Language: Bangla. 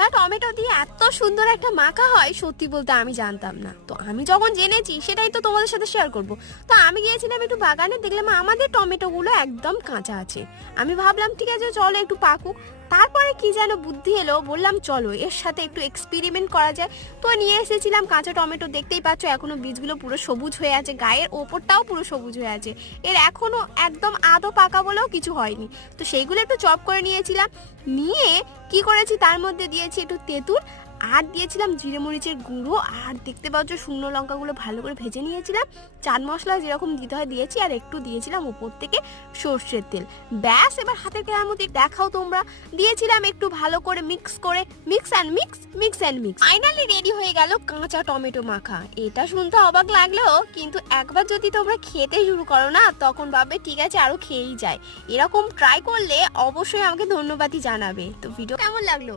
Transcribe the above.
কাঁচা টমেটো দিয়ে এত সুন্দর একটা মাখা হয় সত্যি বলতে আমি জানতাম না। তো আমি যখন জেনেছি সেটাই তো তোমাদের সাথে শেয়ার করব। তো আমি গিয়েছিলাম একটু বাগানে, দেখলাম আমাদের টমেটোগুলো একদম কাঁচা আছে। আমি ভাবলাম ঠিক আছে চলো একটু পাকুক। তারপরে কি যেন বুদ্ধি এলো, বললাম চলো এর সাথে একটু এক্সপেরিমেন্ট করা যায়। তো নিয়ে এসেছিলাম কাঁচা টমেটো, দেখতেই পাচ্ছ এখনো বীজগুলো পুরো সবুজ হয়ে আছে, গায়ের ওপরটাও পুরো সবুজ হয়ে আছে, এর এখনো একদম আদো পাকা বলেও কিছু হয়নি। তো সেইগুলো একটু চপ করে নিয়েছিলাম, নিয়ে কি করেছি তার মধ্যে দিয়েছি একটু তেঁতুল, আর দিয়েছিলাম জিরে মরিচের গুঁড়ো, আর দেখতে পাচ্ছ শুকনো লঙ্কাগুলো ভালো করে ভেজে নিয়েছিলাম, চাট মশলা যেরকম দিতে হয় দিয়েছি, আর একটু দিয়েছিলাম উপর থেকে সর্ষের তেল। ব্যাস এবার হাতের কেরামতি দেখাও তোমরা। দিয়েছিলাম একটু ভালো করে মিক্স করে, mix and mix finally ready হয়ে গেল কাঁচা টমেটো মাখা। এটা শুনতে অবাক লাগলেও কিন্তু একবার যদি তোমরা খেতে শুরু করো না, তখন ভাববে ঠিক আছে আরো খেয়েই যায়। এরকম ট্রাই করলে অবশ্যই আমাকে ধন্যবাদই জানাবে। তো ভিডিও কেমন লাগলো?